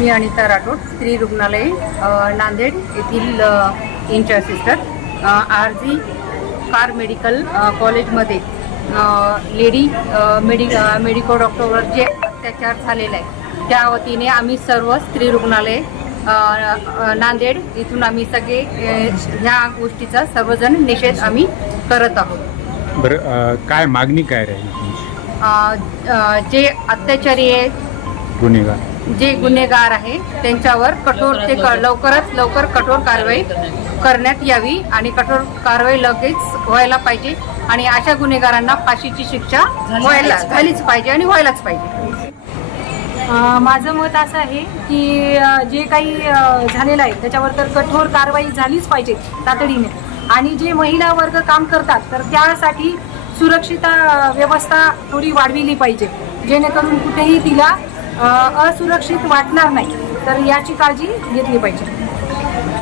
मी अनिता राठोड, स्त्री रुग्णालय नांदेड येथील incharge sister. RG Kar medical कॉलेजमध्ये लेडी मेडिको डॉक्टरवर जे अत्याचार झालेला आहे त्या वतीने आम्ही सर्व स्त्री रुग्णालय नांदेड इथून आम्ही सगळे ह्या गोष्टीचा सर्वजण निषेध आम्ही करत आहोत. बरं, काय मागणी काय राहील तुमची? जे अत्याचारी आहेत, जे गुन्हेगार आहे त्यांच्यावर कठोर ते लवकरात लवकर कठोर कारवाई करण्यात यावी आणि कठोर कारवाई लगेच व्हायला पाहिजे आणि अशा गुन्हेगारांना फाशीची शिक्षा झालीच पाहिजे आणि व्हायलाच पाहिजे. माझं मत असं आहे की जे काही झालेलं आहे त्याच्यावर तर कठोर कारवाई झालीच पाहिजे तातडीने. आणि जे महिला वर्ग काम करतात तर त्यासाठी सुरक्षितता व्यवस्था थोडी वाढविली पाहिजे, जेणेकरून कुठेही तिला असुरक्षित वाटणार नाही. तर याची काळजी घेतली पाहिजे.